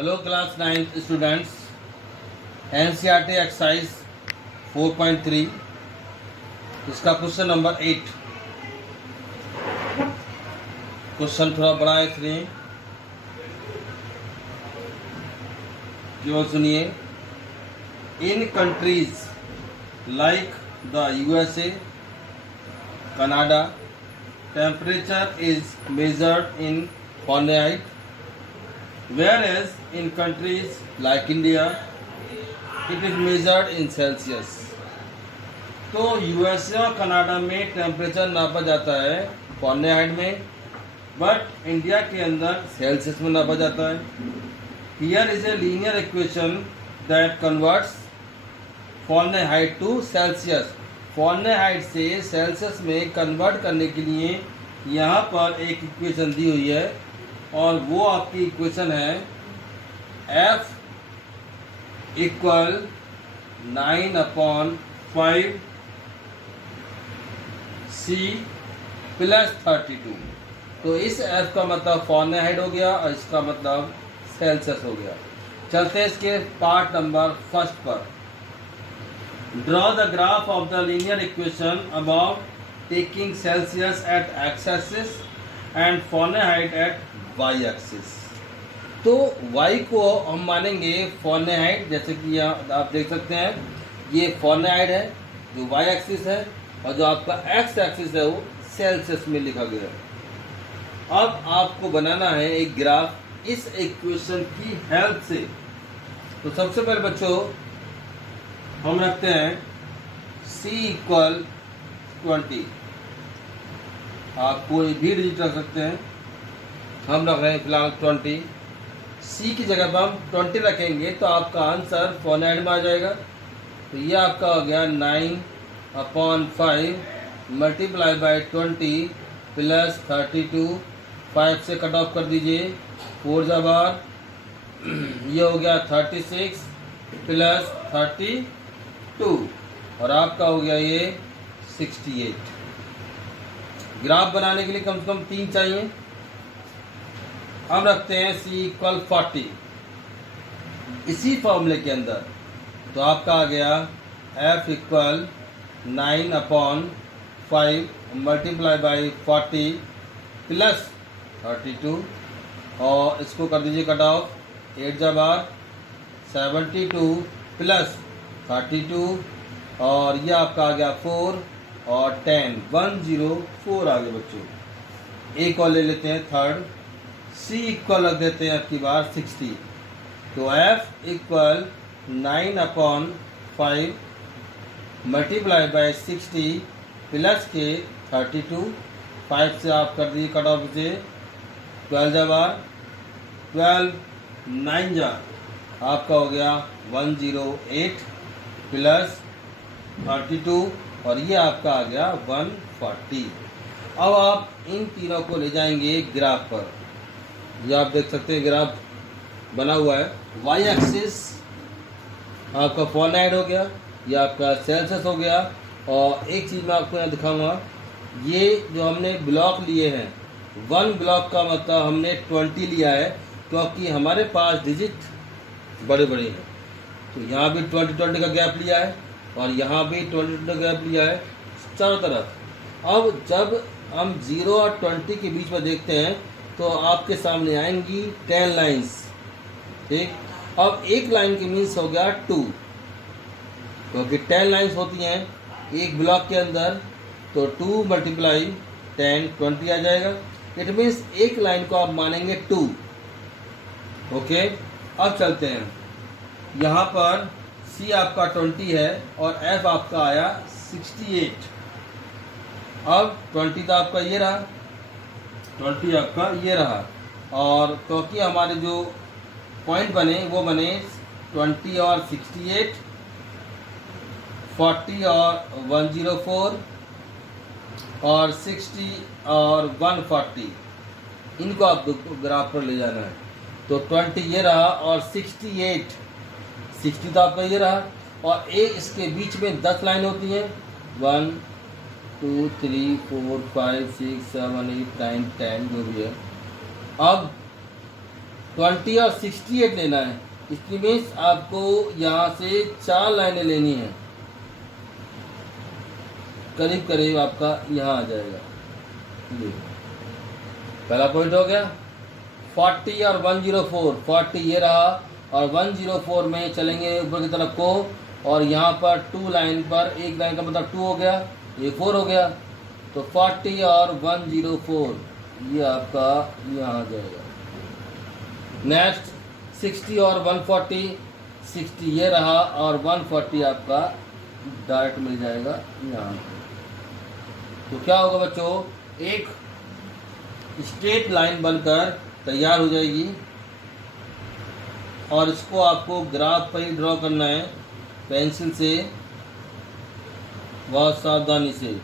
Hello class 9 students, NCERT exercise 4.3 इसका question number 8। Question थोड़ा बड़ा है इसलिए केवल सुनिए। In countries like the USA, Canada, temperature is measured in Fahrenheit, whereas in countries like India it is measured in Celsius। तो USA और Canada में टेम्परेचर नापा जाता है फॉरेनहाइट में, बट इंडिया के अंदर सेल्सियस में नापा जाता है। Here is a linear equation that converts Fahrenheit to Celsius. Fahrenheit से सेल्सियस में कन्वर्ट करने के लिए यहाँ पर एक इक्वेशन दी हुई है, और वो आपकी इक्वेशन है F इक्वल 9/5 C प्लस 32। तो इस F का मतलब फॉरेनहाइट हो गया और इसका मतलब सेल्सियस हो गया। चलते हैं इसके पार्ट नंबर फर्स्ट पर। Draw the graph of the linear equation about taking Celsius at X axis and Fahrenheit at Y axis. तो y को हम मानेंगे फॉरेनहाइट, जैसे कि यहाँ आप देख सकते हैं ये फॉरेनहाइट है जो y एक्सिस है, और जो आपका x एक्सिस है वो सेल्सियस में लिखा गया है। अब आपको बनाना है एक ग्राफ इस इक्वेशन की हेल्प से। तो सबसे पहले बच्चों हम रखते हैं c इक्वल 20। आप कोई भी डिजिट रख सकते हैं, हम रख रहे हैं फिलहाल 20। सी की जगह पर हम 20 रखेंगे तो आपका आंसर फॉरेनहाइट में आ जाएगा। तो ये आपका हो गया 9/5 मल्टीप्लाई बाई 20 प्लस 32। 5 से कट ऑफ कर दीजिए, 4 जा बार, ये हो गया 36 प्लस 32, और आपका हो गया ये 68। ग्राफ बनाने के लिए कम से कम 3 चाहिए। हम रखते हैं C इक्वल 40 इसी फॉर्मूले के अंदर। तो आपका आ गया F equal 9/5 multiply by 40 plus 32, और इसको कर दीजिए कट ऑफ, 8 जा बार, 72 प्लस 32, और ये आपका आ गया 4 और 10, 104 आ गया बच्चों। एक और ले लेते हैं थर्ड, C इक्वल रख देते हैं आपकी बार 60। तो F equal 9/5 multiply by 60 plus के 32। 5 से आप कर दीजिए कट ऑफ से, 12 जा बार, 12 9 जा, आपका हो गया 108 प्लस 32, और ये आपका आ गया 140। अब आप इन तीनों को ले जाएंगे ग्राफ पर। ये आप देख सकते हैं ग्राफ बना हुआ है। वाई एक्सिस आपका फॉरेनहाइट हो गया, ये आपका सेल्सियस हो गया। और एक चीज़ मैं आपको यहाँ दिखाऊंगा, ये जो हमने ब्लॉक लिए हैं, 1 ब्लॉक का मतलब हमने 20 लिया है, क्योंकि हमारे पास डिजिट बड़े बड़े हैं। तो यहाँ भी 20 का गैप लिया है, और यहाँ भी 20 का गैप लिया है चारों तरफ। अब जब हम 0 और 20 के बीच में देखते हैं तो आपके सामने आएंगी 10 लाइन्स, ठीक। अब एक लाइन की मीन्स हो गया 2, क्योंकि 10 लाइन्स होती हैं एक ब्लॉक के अंदर, तो 2 मल्टीप्लाई 10 20 आ जाएगा। इट मीन्स एक लाइन को आप मानेंगे 2। ओके, अब चलते हैं। यहाँ पर C आपका 20 है और F आपका आया 68। अब 20 तो आपका ये रहा, 20 आपका ये रहा, और क्योंकि हमारे जो पॉइंट बने वो बने 20 और 68, 40 और 104, और 60 और 140, इनको आप ग्राफ पर ले जाना है। तो 20 ये रहा और 68, 60 तो आपका ये रहा, और एक इसके बीच में 10 लाइन होती हैं, 1 2 3 4 5 6 7 8 9 10 जो भी है। अब 20 और 68 लेना है। इसकी मीन्स आपको यहाँ से 4 लाइनें लेनी है, करीब करीब आपका यहाँ आ जाएगा। ये पहला पॉइंट हो गया। 40 और 104, 40 ये रहा और 104 में चलेंगे ऊपर की तरफ को, और यहाँ पर 2 लाइन पर, एक लाइन का मतलब 2 हो गया, ये 4 हो गया, तो 40 और 104 ये आपका यहाँ आ जाएगा। नेक्स्ट 60 और 140, 60 ये रहा और 140 आपका डायरेक्ट मिल जाएगा यहाँ। तो क्या होगा बच्चों, एक स्ट्रेट लाइन बनकर तैयार हो जाएगी, और इसको आपको ग्राफ पर ही ड्रॉ करना है पेंसिल से, बहुत सावधानी से।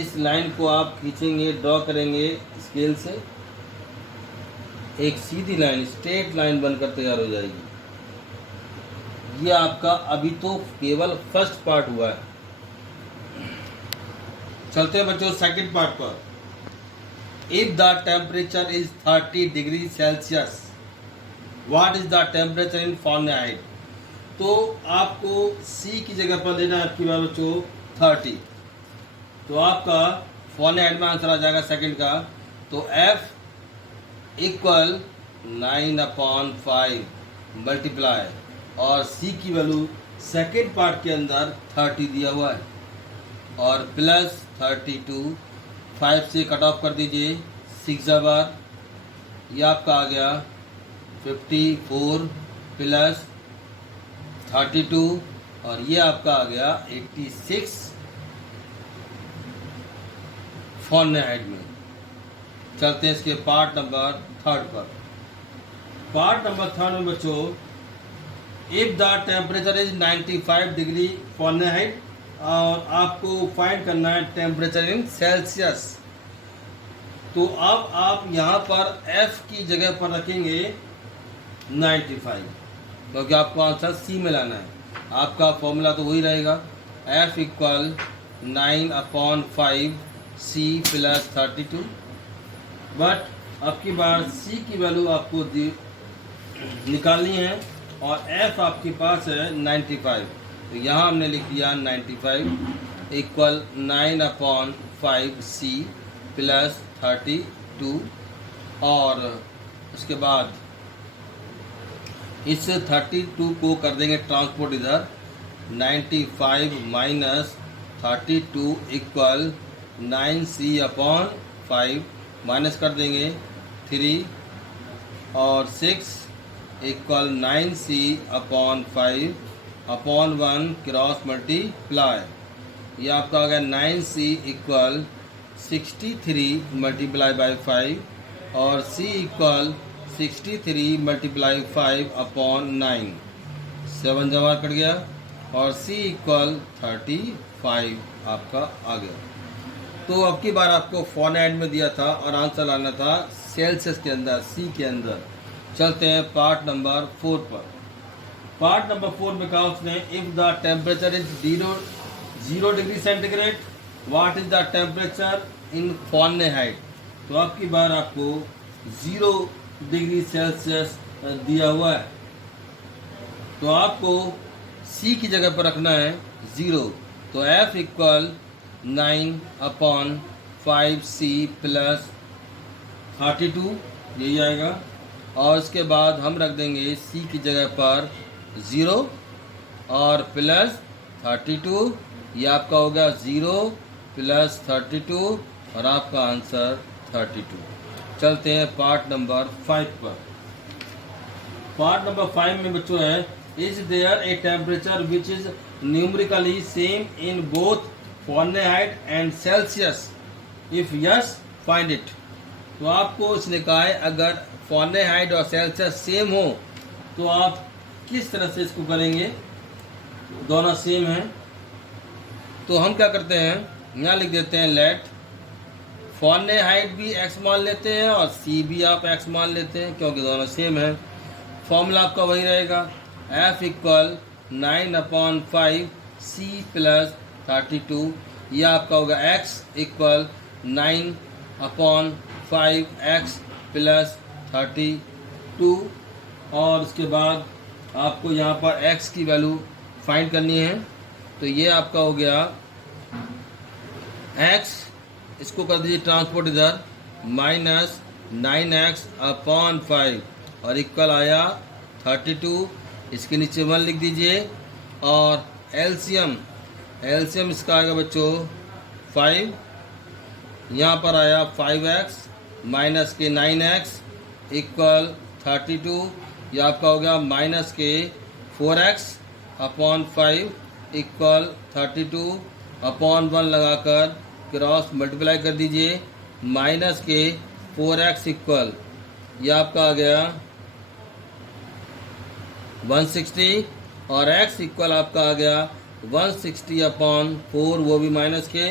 इस लाइन को आप खींचेंगे, ड्रॉ करेंगे स्केल से, एक सीधी लाइन, स्ट्रेट लाइन बनकर तैयार हो जाएगी। ये आपका अभी तो केवल फर्स्ट पार्ट हुआ है। चलते हैं बच्चों सेकंड पार्ट पर। If the temperature is 30 degree Celsius, what is the temperature in Fahrenheit. तो आपको सी की जगह पर लेना है आपकी बार बच्चों 30, तो आपका फ़ारेनहाइट में आंसर आ जाएगा सेकंड का। तो F इक्वल 9/5 मल्टीप्लाई, और C की वैल्यू सेकंड पार्ट के अंदर 30 दिया हुआ है, और प्लस 32, 5 से कट ऑफ कर दीजिए, 6 बार, ये आपका आ गया 54 प्लस 32, और ये आपका आ गया 86 फ़ारेनहाइट में। चलते हैं इसके पार्ट नंबर 3 पर। पार्ट नंबर 3 में बच्चों, if the temperature is 95 degree Fahrenheit, और आपको फाइंड करना है टेम्परेचर इन सेल्सियस। तो अब आप यहाँ पर F की जगह पर रखेंगे 95, क्योंकि आपको आंसर C में लाना है। आपका फॉर्मूला तो वही रहेगा, F equal 9/5 C plus 32, but अब की बार C की वैल्यू आपको निकालनी है, और F आपके पास है 95, तो यहाँ हमने लिख दिया 95 इक्वल 9/5 C प्लस 32, और उसके बाद इस 32 को कर देंगे ट्रांसपोर्ट इधर, 95 माइनस 32 इक्वल 9C/5, माइनस कर देंगे 3 और 6 equal 9C/5 upon 1 cross multiply, ये आपका आ गया 9C इक्वल 63 मल्टीप्लाई बाई 5, और C इक्वल 63 मल्टीप्लाई 5 अपॉन 9, 7 जमा कट गया, और C इक्वल 35 आपका आ गया। तो अब की बार आपको फ़ारेनहाइट में दिया था और आंसर लाना था सेल्सियस के अंदर, C के अंदर। चलते हैं पार्ट नंबर 4 पर। पार्ट नंबर 4 में कहा उसने, if the temperature is 0 degree centigrade, what is the temperature in Fahrenheit. तो आपकी बार आपको 0 डिग्री सेल्सियस दिया हुआ है, तो आपको C की जगह पर रखना है 0, तो F इक्वल 9/5 C प्लस 32, यही आएगा, और इसके बाद हम रख देंगे C की जगह पर 0 और प्लस 32, ये आपका हो गया 0 प्लस 32, और आपका आंसर 32। चलते हैं पार्ट नंबर 5 पर। पार्ट नंबर 5 में बच्चों है, is there a temperature which is numerically same in both Fahrenheit and Celsius, if yes find it. तो आपको इसने कहा है अगर फ़ारेनहाइट और सेल्सियस सेम हो तो आप किस तरह से इसको करेंगे, दोनों सेम हैं। तो हम क्या करते हैं, यहाँ लिख देते हैं लेट फ़ारेनहाइट भी x मान लेते हैं और C भी आप x मान लेते हैं, क्योंकि दोनों सेम है। फॉर्मूला आपका वही रहेगा, F इक्वल 9/5 C प्लस 32, यह आपका होगा x इक्वल 9/5 x प्लस 32, और उसके बाद आपको यहाँ पर x की वैल्यू फाइंड करनी है। तो ये आपका हो गया x, इसको कर दीजिए ट्रांसपोर्ट इधर, माइनस 9x/5 और इक्वल आया 32। इसके नीचे 1 लिख दीजिए और एलसीएम इसका आएगा बच्चों 5, यहाँ पर आया 5x माइनस के 9x इक्वल 32। ये आपका हो गया माइनस के 4x/5 इक्वल 32/1 लगाकर क्रॉस मल्टीप्लाई कर दीजिए। माइनस के 4x इक्वल, यह आपका आ गया 160 और x इक्वल आपका आ गया 160/4, वो भी माइनस के।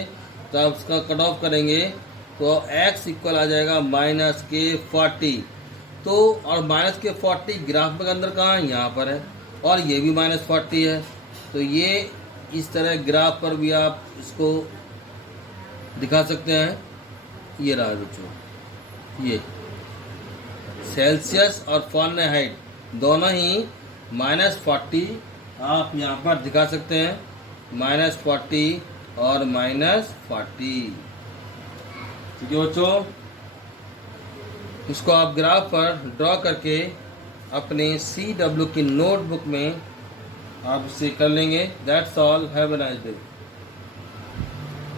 तो आप उसका कट ऑफ करेंगे तो x इक्वल आ जाएगा माइनस के 40। तो और माइनस के 40 ग्राफ के अंदर कहाँ है, यहाँ पर है, और ये भी माइनस 40 है। तो ये इस तरह ग्राफ पर भी आप इसको दिखा सकते हैं। ये रहा बच्चों, ये सेल्सियस और फ़ारेनहाइट दोनों ही -40 आप यहाँ पर दिखा सकते हैं, -40 और -40। ठीक है बच्चों, इसको आप ग्राफ पर ड्रॉ करके अपने CW की नोटबुक में आप इसे कर लेंगे। That's all, have a nice day.